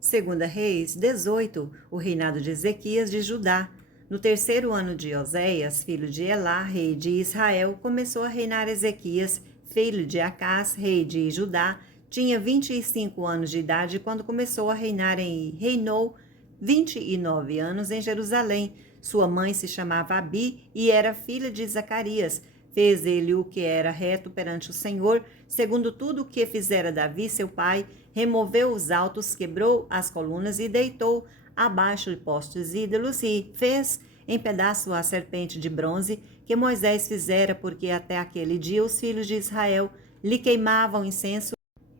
Segunda Reis 18, o reinado de Ezequias de Judá. No terceiro ano de Oséias, filho de Elá, rei de Israel, começou a reinar Ezequias, filho de Acás, rei de Judá. Tinha 25 anos de idade quando começou a reinar e reinou 29 anos em Jerusalém. Sua mãe se chamava Abi e era filha de Zacarias. Fez ele o que era reto perante o Senhor, segundo tudo o que fizera Davi, seu pai, removeu os altos, quebrou as colunas e deitou abaixo de postes ídolos e fez em pedaço a serpente de bronze que Moisés fizera, porque até aquele dia os filhos de Israel lhe queimavam incenso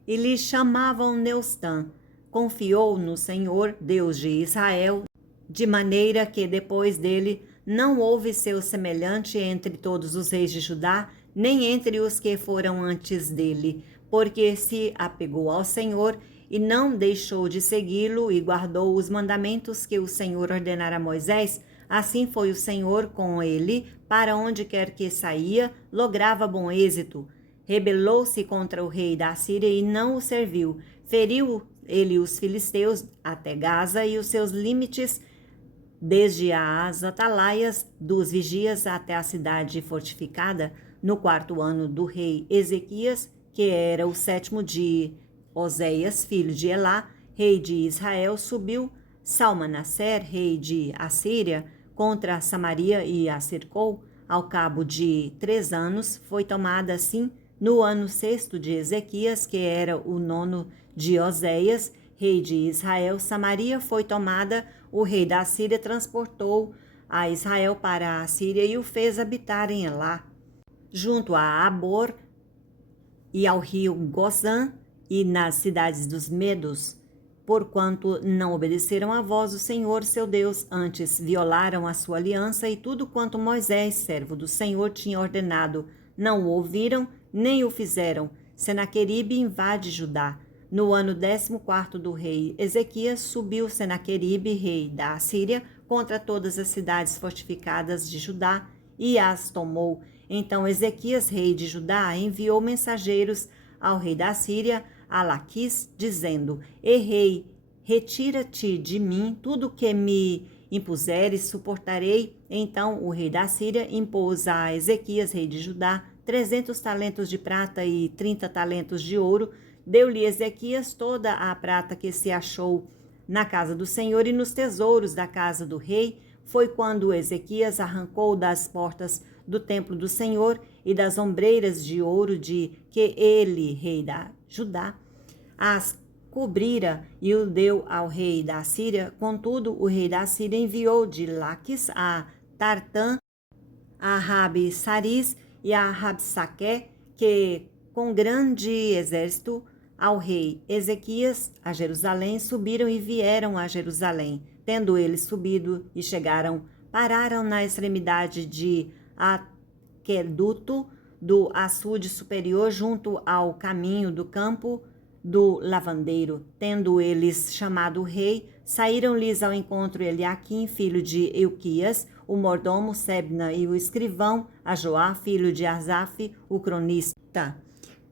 e lhe chamavam Neustã. Confiou no Senhor, Deus de Israel, de maneira que depois dele não houve seu semelhante entre todos os reis de Judá, nem entre os que foram antes dele, porque se apegou ao Senhor e não deixou de segui-lo e guardou os mandamentos que o Senhor ordenara a Moisés. Assim foi o Senhor com ele, para onde quer que saía, lograva bom êxito. Rebelou-se contra o rei da Síria e não o serviu. Feriu ele os filisteus até Gaza e os seus limites, desde as atalaias dos vigias até a cidade fortificada. No quarto ano do rei Ezequias, que era o sétimo de Oséias, filho de Elá, rei de Israel, subiu Salmanasser, rei de Assíria, contra Samaria e a cercou. Ao cabo de 3 anos, foi tomada assim, no ano sexto de Ezequias, que era o nono de Oséias, rei de Israel, Samaria foi tomada. O rei da Síria transportou a Israel para a Síria e o fez habitar em Elá, junto a Abor e ao rio Gozã e nas cidades dos Medos, porquanto não obedeceram à voz do Senhor seu Deus, antes violaram a sua aliança e tudo quanto Moisés, servo do Senhor, tinha ordenado, não o ouviram, nem o fizeram. Senaqueribe invade Judá. No ano 14º do rei Ezequias, subiu Senaqueribe, rei da Assíria, contra todas as cidades fortificadas de Judá e as tomou. Então Ezequias, rei de Judá, enviou mensageiros ao rei da Síria, a Laquis, dizendo: Errei, retira-te de mim, tudo que me impuseres suportarei. Então o rei da Síria impôs a Ezequias, rei de Judá, 300 talentos de prata e 30 talentos de ouro. Deu-lhe Ezequias toda a prata que se achou na casa do Senhor e nos tesouros da casa do rei. Foi quando Ezequias arrancou das portas do templo do Senhor e das ombreiras de ouro de que ele, rei da Judá, as cobrira e o deu ao rei da Síria. Contudo, o rei da Síria enviou de Laquis a Tartã, a Rabi-Saris e a Rabsaque, que com grande exército ao rei Ezequias a Jerusalém subiram e vieram a Jerusalém. Tendo eles subido e chegaram, pararam na extremidade de Aqueduto do açude superior, junto ao caminho do campo do lavandeiro. Tendo eles chamado o rei, saíram-lhes ao encontro Eliaquim, filho de Euquias, o mordomo, Sebna e o escrivão, a Joá, filho de Asaf, o cronista.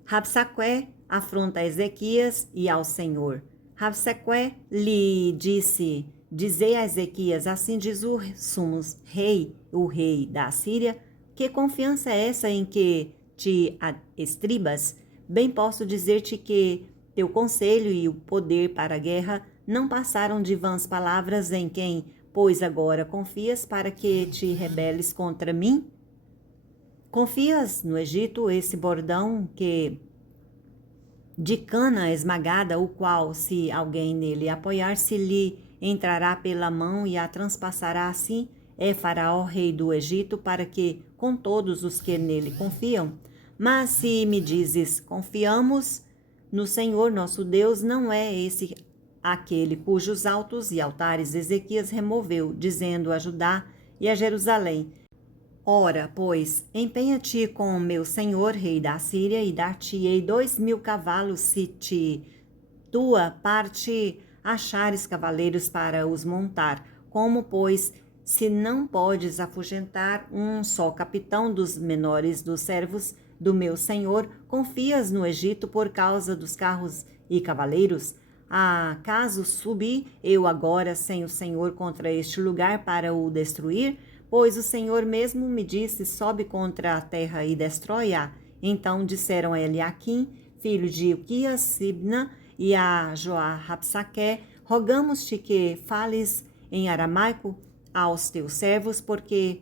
Rabsaque afronta a Ezequias e ao Senhor. Rabsaque lhe disse: Dizei a Ezequias, assim diz o sumo rei, o rei da Síria, que confiança é essa em que te estribas? Bem posso dizer-te que teu conselho e o poder para a guerra não passaram de vãs palavras, em quem, pois agora confias para que te rebeles contra mim? Confias no Egito esse bordão que de cana esmagada, o qual, se alguém nele apoiar, se lhe entrará pela mão e a transpassará assim? É Faraó, rei do Egito, para que, com todos os que nele confiam. Mas se me dizes, confiamos no Senhor nosso Deus, não é esse aquele cujos altos e altares Ezequias removeu, dizendo a Judá e a Jerusalém: Ora, pois, empenha-te com meu senhor, rei da Síria, e dar-te-ei 2.000 cavalos, se te tua parte achares cavaleiros para os montar. Como, pois, se não podes afugentar um só capitão dos menores dos servos do meu senhor, confias no Egito por causa dos carros e cavaleiros? Acaso subi eu agora sem o Senhor contra este lugar para o destruir? Pois o Senhor mesmo me disse, sobe contra a terra e destrói-a. Então disseram a Eliaquim, filho de Ilquias, Sibna, e a Joá Rapsaque, rogamos-te que fales em aramaico aos teus servos, porque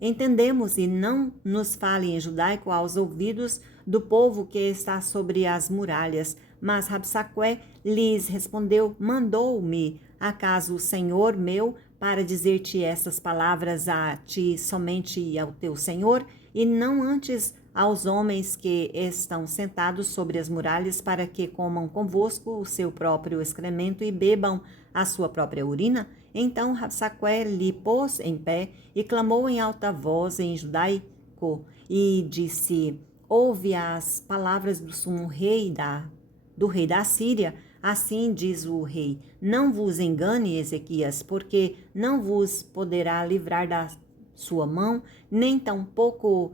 entendemos, e não nos fale em judaico aos ouvidos do povo que está sobre as muralhas. Mas Rabsaque lhes respondeu, mandou-me, acaso o Senhor meu, para dizer-te essas palavras a ti somente e ao teu Senhor, e não antes aos homens que estão sentados sobre as muralhas, para que comam convosco o seu próprio excremento e bebam a sua própria urina? Então Rabsaque lhe pôs em pé e clamou em alta voz em judaico e disse, ouve as palavras do sumo rei do rei da Síria. Assim diz o rei, não vos engane, Ezequias, porque não vos poderá livrar da sua mão, nem tampouco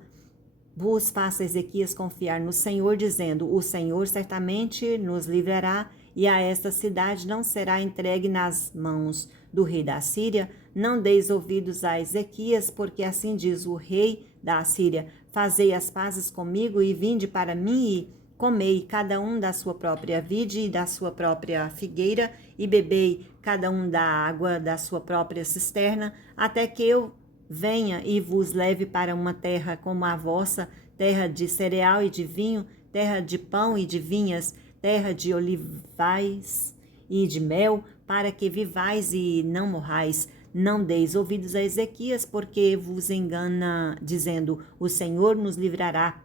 vos faça Ezequias confiar no Senhor, dizendo, o Senhor certamente nos livrará, e a esta cidade não será entregue nas mãos do rei da Síria. Não deis ouvidos a Ezequias, porque assim diz o rei da Síria, fazei as pazes comigo e vinde para mim e comei cada um da sua própria vide e da sua própria figueira, e bebei cada um da água da sua própria cisterna, até que eu venha e vos leve para uma terra como a vossa, terra de cereal e de vinho, terra de pão e de vinhas, terra de olivais e de mel, para que vivais e não morrais. Não deis ouvidos a Ezequias, porque vos engana, dizendo, o Senhor nos livrará.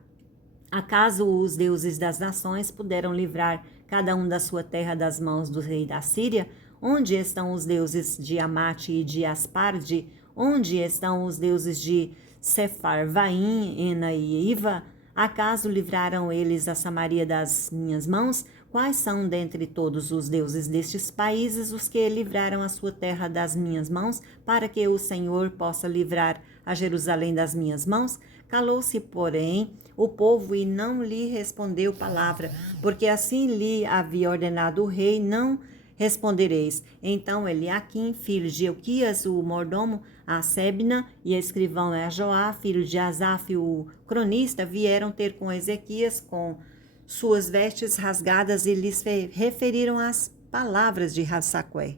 Acaso os deuses das nações puderam livrar cada um da sua terra das mãos do rei da Síria? Onde estão os deuses de Amate e de Asparde? Onde estão os deuses de Sepharvaim, Ena e Iva? Acaso livraram eles a Samaria das minhas mãos? Quais são dentre todos os deuses destes países os que livraram a sua terra das minhas mãos, para que o Senhor possa livrar a Jerusalém das minhas mãos? Calou-se, porém, o povo e não lhe respondeu palavra, porque assim lhe havia ordenado o rei, não respondereis. Então Eliaquim, filho de Ilquias, o mordomo, a Sebna e a escrivão a Joá, filho de Asaf, o cronista, vieram ter com Ezequias com suas vestes rasgadas e lhes referiram as palavras de Rabsaque.